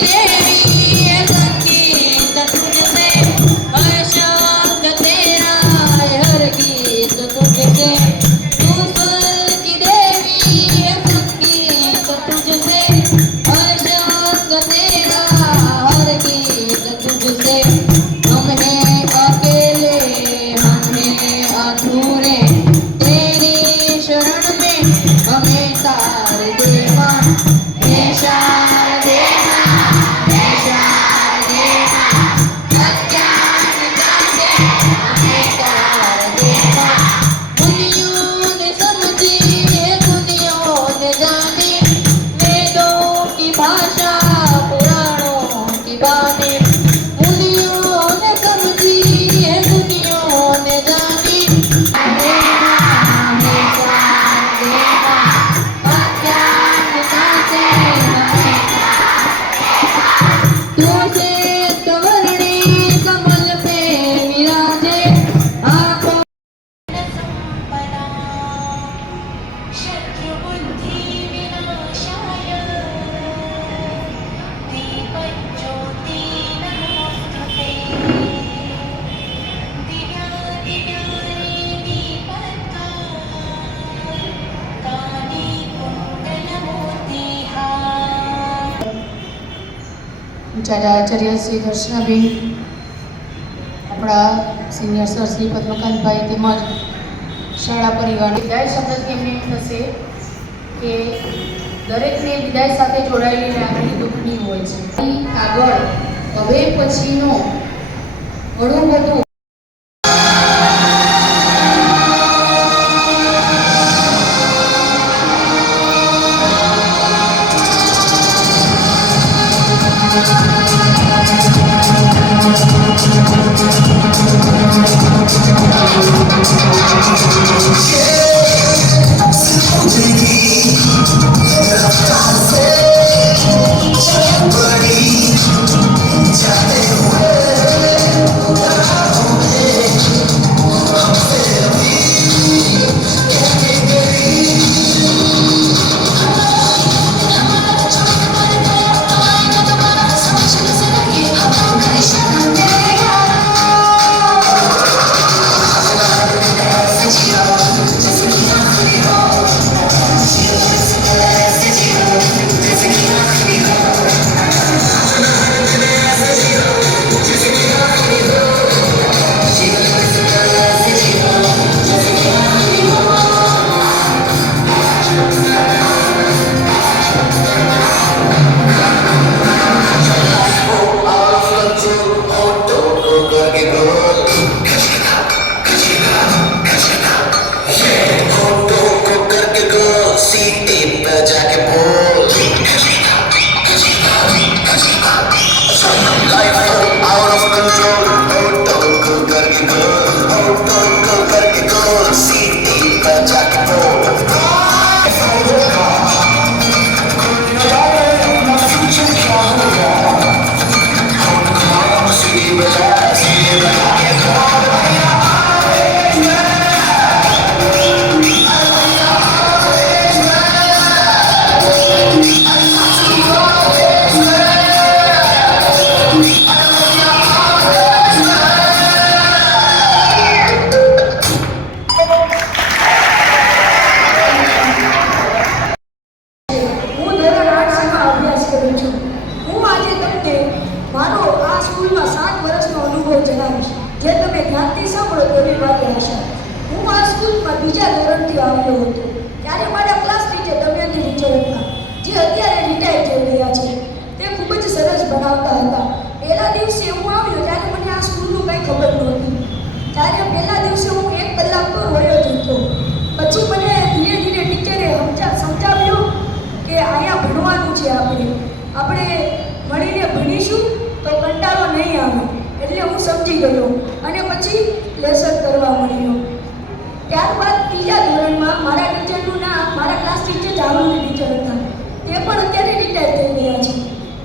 রে આચાર્ય આચાર્ય શ્રી દર્શનાબેન, આપણા senior sir Shri પદ્મકાંતભાઈ તેમજ શાળા પરિવાર. વિદાય શબ્દથી એમને એમ થશે કે દરેકને વિદાય સાથે જોડાયેલી લાગણી દુઃખની હોય છે. આગળ હવે પછીનો ઘણું બધું que કોલેજમાં મારા ટીચરનું નામ, મારા ક્લાસ ટીચર જાવલની ટીચર હતા. તે પણ અત્યારે રિટાયર થઈ ગયા છે.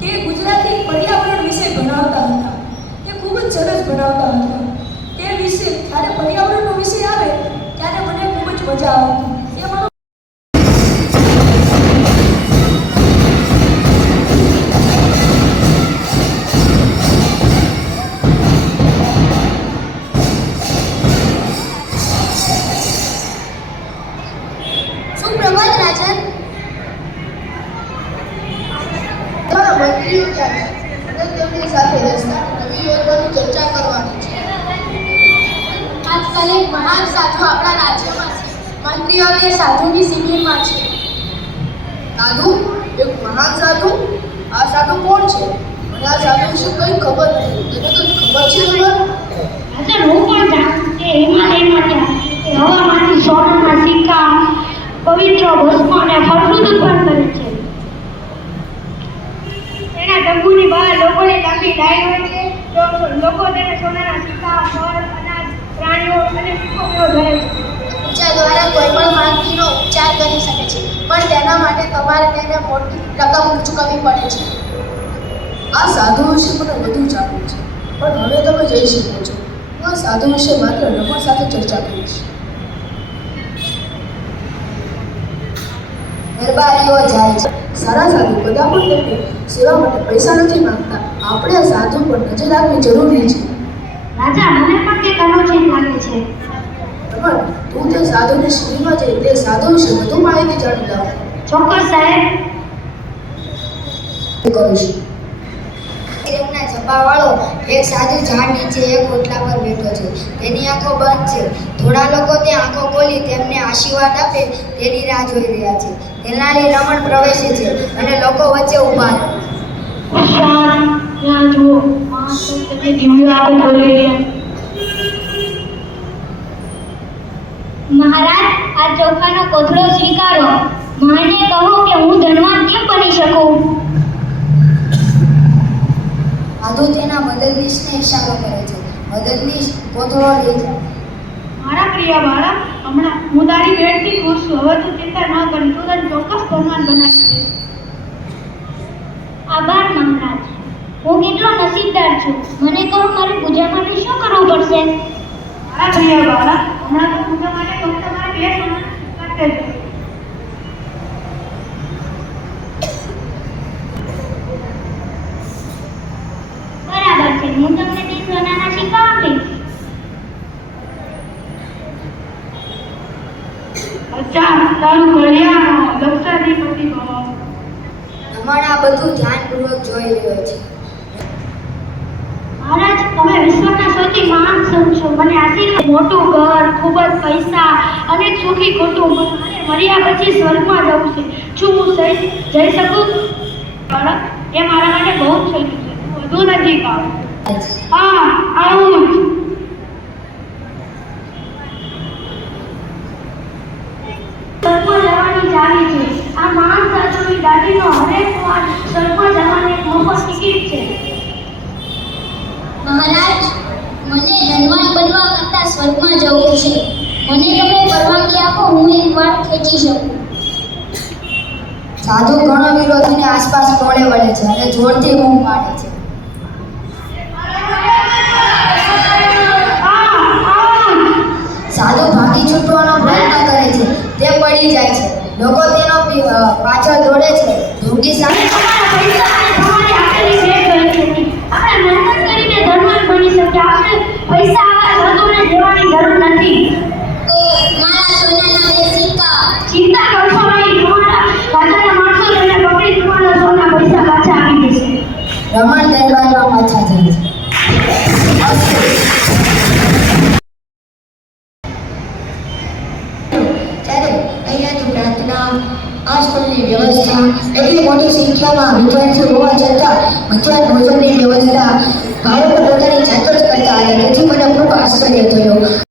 તે ગુજરાતી પર્યાવરણ વિષય ભણાવતા હતા. તે ખૂબ જ સરસ ભણાવતા હતા. તે વિશે જ્યારે પર્યાવરણનો વિષય આવે, ત્યારે મને ખૂબ જ મજા આવતી. શિબિરમાં છે? સાધુ? એક મહાન સાધુ? આ સાધુ કોણ છે? મને આ સાધુ વિશે કંઈ ખબર નથી. તને તો ખબર છે ખબર? અસર હું પણ જાણું કે હિમાલયમાં ત્યાં હવામાંથી સોનાના સિક્કા, પવિત્ર ભસ્મ અને ફળફ્રૂટ ઉત્પન્ન કરે છે. તેના તંબુની બહાર લોકોએ લાંબી લાઈન હોય છે. લોકો તેને સોનાના સિક્કા, ફળ, અનાજ, પ્રાણીઓ અને મેવો ધરે છે. પૂજા દ્વારા કોઈ પણ માંદગીનો ઉપચાર કરી શકે છે. પણ તેના માટે તમારે તેને મોટી રકમ ચૂકવવી પડે છે. આ સાધુ વિશે મને વધુ જાણવું છે. પણ હવે તમે જઈ શકો છો. હું આ સાધુ વિશે માત્ર રમણ સાથે ચર્ચા કરીશ. દરબારીઓ જાય છે. સારા સાધુ બધા પણ તેમને સેવા માટે પૈસા નથી માંગતા. આપણે સાધુ પર નજર રાખવી જરૂરી છે. રાજા મને પણ તે અનોખી લાગે છે. રમણ તું તે સાધુની શ્રીમાં જઈ તે સાધુ વિશે વધુ માહિતી જાણી લાવ ચોક્કસ સાહેબ. હું કરીશ રંગના જબાવાળો એક સાધુ ઝાડ નીચે એક ઓટલા પર બેઠો છે. તેની આંખો બંધ છે. થોડા લોકો તે આંખો ખોલી તેમને આશીર્વાદ આપે તેની રાહ જોઈ રહ્યા છે. તેનાલી રમણ પ્રવેશે છે અને લોકો વચ્ચે ઊભા રહે શાંત ત્યાં જુઓ માણસો તેને દિવ્ય આંખો ખોલી રહ્યા મહારાજ આ ચોખાનો કોથળો સ્વીકારો. મહાને કહો કે હું ધનવાન કેમ બની શકું? સાધુ તેના મદદનીશને ઈશારો કરે છે. મદદનીશ કોથળો લઈ જાય. મારા પ્રિય બાળક હમણાં હું તારી ભેટથી ખુશ છું હવે તું ચિંતા ન કરી તું તને ચોક્કસ ધનવાન બનાવી આભાર મહારાજ. હું કેટલો નસીબદાર છું. મને કહો મારી પૂજા માટે શું કરવું પડશે? મારા પ્રિય બાળક હમણાં તો પૂજા માટે ફક્ત મારે બે સોના કરતે બરાબર છે. હું તમને બે સોનાના સિક્કા આપીશ. અચ્છા તારું કલ્યાણ લક્ષાધિપતિ ભવ રમણ બધું ધ્યાનપૂર્વક જોઈ રહ્યો છે. મહારાજ તમે વિશ્વના સૌથી મહાન સંત છો. મને આશીર્વાદ. મોટું ઘર, ખૂબ જ પૈસા અને સુખી કુટુંબ. મર્યા પછી સ્વર્ગમાં જવું છે. શું હું જઈ શકું? બાળક, એ મારા માટે બહુ જ સહેલું છે. વધુ નજીક આવું હા, આવું આ મહાન સાધુની દાદીનો હરેક વાર સ્વર્ગમાં જવાની એક મફત છે. મહારાજ મને ધનવાન બનવા કરતાં સ્વર્ગમાં જવું છે. મને તમે પરવાનગી આપો, હું એક વાર ખેંચી શકું. સાધુ ઘણો વિરોધીને આસપાસ ટોળે વળે છે અને જોરથી બૂમ પાડે છે. સાધુ ભાગી છૂટવાનો પ્રયત્ન કરે છે. તે પડી જાય છે. લોકો તેનો પાછળ દોડે છે. ધૂળકી સામે એટલી મોટી સંખ્યામાં વિદ્યાર્થીઓ હોવા છતાં મધ્યાહન ભોજનની વ્યવસ્થા બાળકો પોતાની જાતે જ કરતા આવ્યા તેથી મને ખૂબ આશ્ચર્ય થયો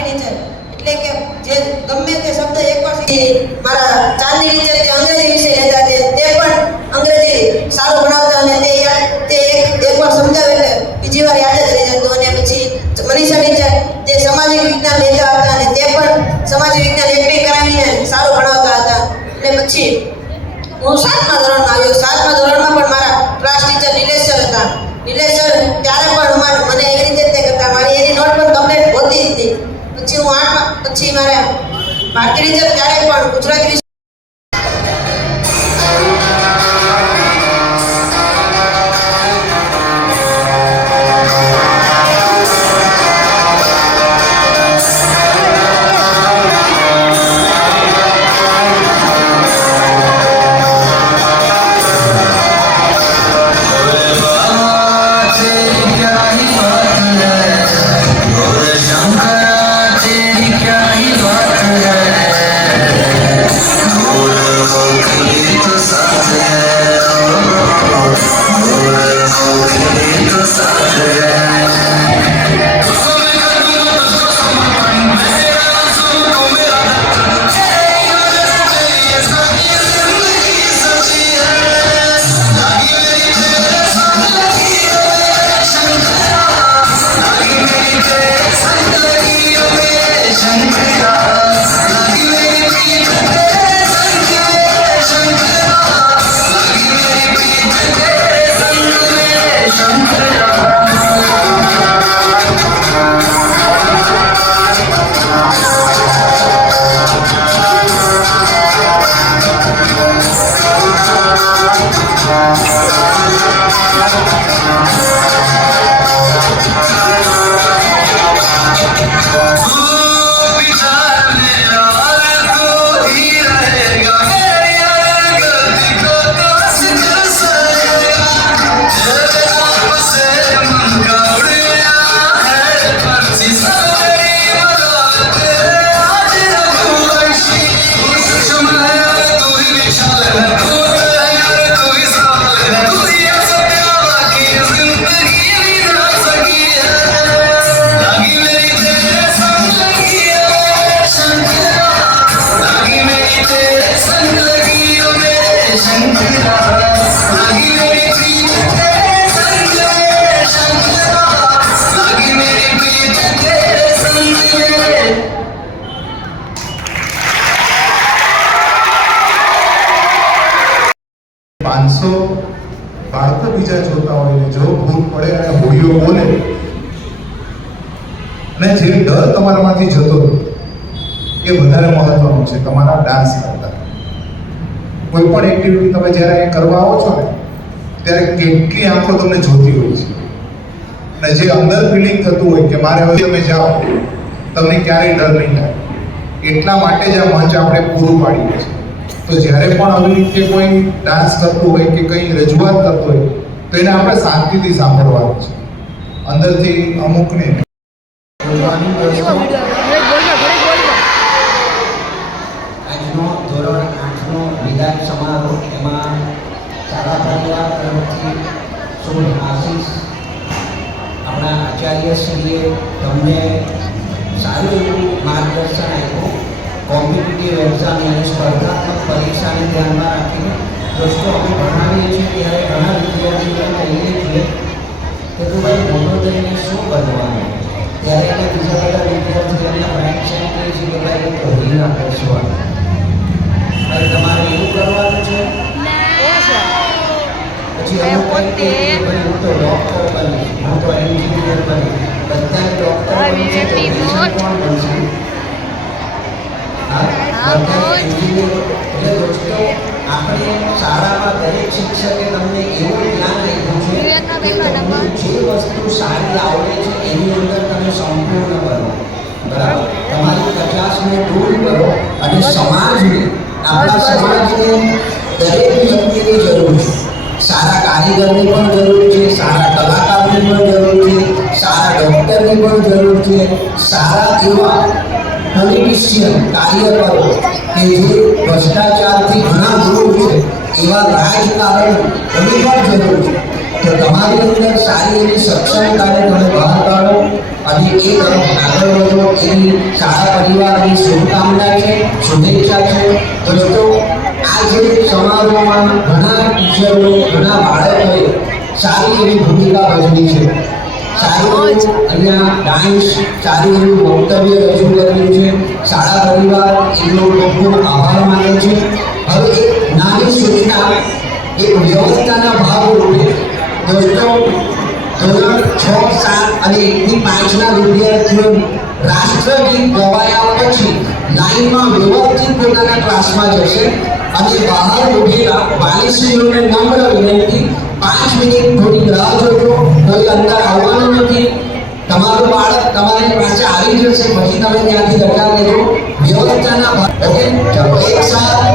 ટીચર ભારતી એટલે કે જે ગમે તે શબ્દ એકવાર મારા ચાંદની ટીચર તે અંગ્રેજી વિષય લેતા છે તે પણ અંગ્રેજી સારું ભણાવતા અને તે તે એક એકવાર સમજાવે એટલે બીજી વાર યાદ જ રહી જતું અને પછી મનીષા ટીચર તે સામાજિક વિજ્ઞાન લેતા હતા અને તે પણ સામાજિક વિજ્ઞાન એકઠી કરાવીને સારું ભણાવતા હતા. અને પછી હું સાતમા ધોરણમાં આવ્યો. સાતમા ધોરણમાં પણ મારા ક્લાસ ટીચર નિલેશ હતા. નિલેશ ત્યારે પણ મને એવી રીતે જ તે કરતા મારી એની નોટ પણ કમ્પ્લીટ હોતી જ હતી પછી મારે આઠમા પછી મારા ભારતી ટીચર પણ ગુજરાતી પાંચસો બાળકો બીજા જોતા હોય ને જો ભૂલ પડે અને હોડીઓ બોલે. અને જે ડર તમારામાંથી જતો એ વધારે મહત્વનું છે તમારા ડાન્સ કરતા. કોઈ પણ એક્ટિવિટી તમે જ્યારે અહીં કરવા આવો છો ને, ત્યારે કેટલી આંખો તમને જોતી હોય છે. અને જે અંદર ફિલિંગ થતું હોય કે મારે હવે તમે જાઓ, તમને ક્યારેય ડર નહીં લાગે. એટલા માટે જ આ મંચ આપણે પૂરું પાડીએ છીએ તો જ્યારે પણ આવી રીતે કોઈ ડાન્સ કરતું હોય કે કંઈ રજૂઆત કરતું હોય તો એને આપણે શાંતિથી સાંભળવાનું છે. અંદરથી અમુકને બોલવાની વસ્તુ વિદાય સમારોહ એમાં સારા પરિવાર તરફથી શુભ આશીષ આપણા આચાર્યશ્રીએ તમને સારું એવું માર્ગદર્શન આપ્યું. કોમ્પિટિટિવ એક્ઝામ અને સ્પર્ધાત્મક પરીક્ષાને ધ્યાનમાં રાખીને દોસ્તો અમે ભણાવીએ છીએ ત્યારે ઘણા વિદ્યાર્થીઓને કહીએ છીએ કે તું ભાઈ મોટો થઈને શું બનવાનું ત્યારે એને બીજા બધા વિદ્યાર્થીઓને ફ્રેન્ડ્સ એમ કહે છે કે ભાઈ હું કોહલીના બેસવાનું હવે તમારે એવું કરવાનું છે? પછી અમુક ભાઈ હું તો ડૉક્ટર બની હું તો એન્જિનિયર બની બધા ડૉક્ટર બની છે કોણ બનશે? એટલે દોસ્તો આપણે શાળામાં દરેક શિક્ષકે તમને એવું જ્ઞાન આપ્યું છે કે તમને જે વસ્તુ સારી આવડે છે એની અંદર તમે સંપૂર્ણ કરો બરાબર? તમારી કચાશને દૂર કરો અને સમાજને આપણા સમાજને દરેક વ્યક્તિની જરૂર છે. સારા કારીગરની પણ જરૂર છે સારા કલાકારની પણ જરૂર છે સારા ડૉક્ટરની પણ જરૂર છે સારા એવા પોલિટિશિયન કાર્યકરો કે ભ્રષ્ટાચારથી ઘણા દૂર છે, એવા રાજકારણ પણ જરૂર છે. તો તમારી અંદર સારી એવી સક્ષમતાને તમે બહાર કાઢો, અને એ તરફ આગળ વધો, એવી શાળા પરિવારની શુભકામના છે, શુભેચ્છા છે. દોસ્તો આજે સમારોહમાં ઘણા ટીચરો, ઘણા બાળકોએ સારી એવી ભૂમિકા ભજવી છે. સારું અહીંયા ડાન્સ સારું એવું વક્તવ્ય રજૂ છે. શાળા પરિવાર એમનો ખૂબ ખૂબ આભાર છે. હવે એક નાની સૂચના એક વ્યવસ્થાના ભાગરૂપે દોસ્તો, ધોરણ છ, સાત અને એકથી પાંચના વિદ્યાર્થીઓ રાષ્ટ્રગીત ગવાયા પછી લાઈનમાં વ્યવસ્થિત પોતાના ક્લાસમાં જશે. અને બહાર ઉભેલા પાલિસીઓને નમ્ર વિનંતી, પાંચ મિનિટ થોડી રાહ જોજો, કોઈ અંદર આવવાનું નથી. તમારું બાળક તમારી પાસે આવી જશે, પછી તમે ત્યાંથી દરકાર લેજો. વ્યવસ્થાના ઓકે? ચલો, એક સાથ